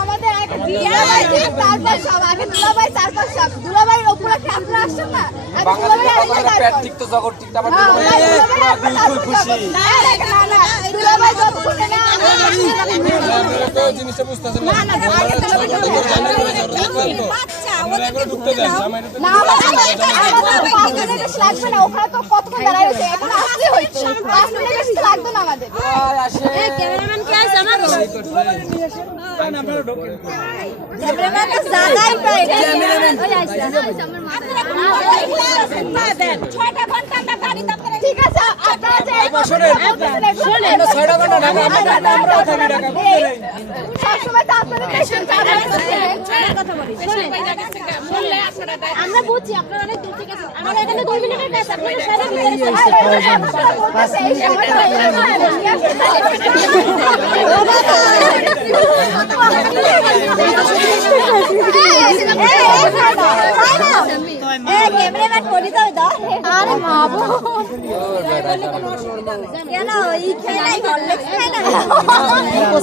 আমাদের তারপর সব আগে দুলাভাই তারপর সব দুলাভাইয়ের উপরে আপনারা আসছেন না ঠিক তো জগৎ ঠিক আবার খুশি দুলাভাই যত খুশি না জিনিসটা বুঝতেছেন না লাগবে না ওখানে তো কতক্ষণ দাঁড়ায় রয়েছে এখন আসতে হয়েছে 5 মিনিট বেশি লাগবে না আমাদের ক্যামেরাম্যান কে আছে আমার ক্যামেরাম্যান তো জায়গাই পাই ক্যামেরাম্যান ওই আইছে দেন 6টা ঘন্টা আমরা গাড়িতে আপনারা ঠিক আছে আপনারা যে শুনেন 6টা ঘন্টা ঢাকা আমরাও থাকি ঢাকা সব সময় তো আপনাদের পেশেন্ট কথা বলি শুনলে আসলে আমরা বুঝছি আপনারা অনেক দূর থেকে আছেন আমরা এখানে 2 মিনিটের কাজ আপনাদের সাথে ক্যামেরাম্যান বলি দাও দাও আরে মাবু কেন এই খেলাই হরলিক্স খাই না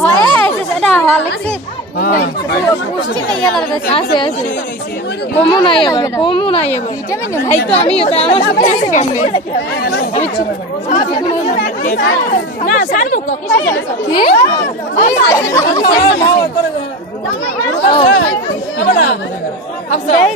হয় সেটা হরলিক্স পুষ্টিতে ইয়ালার কাছে আছে আছে কমু নাই এবার এই তো আমি আমার সাথে আছে কেমনে না স্যার মুখ কিসে কি ওই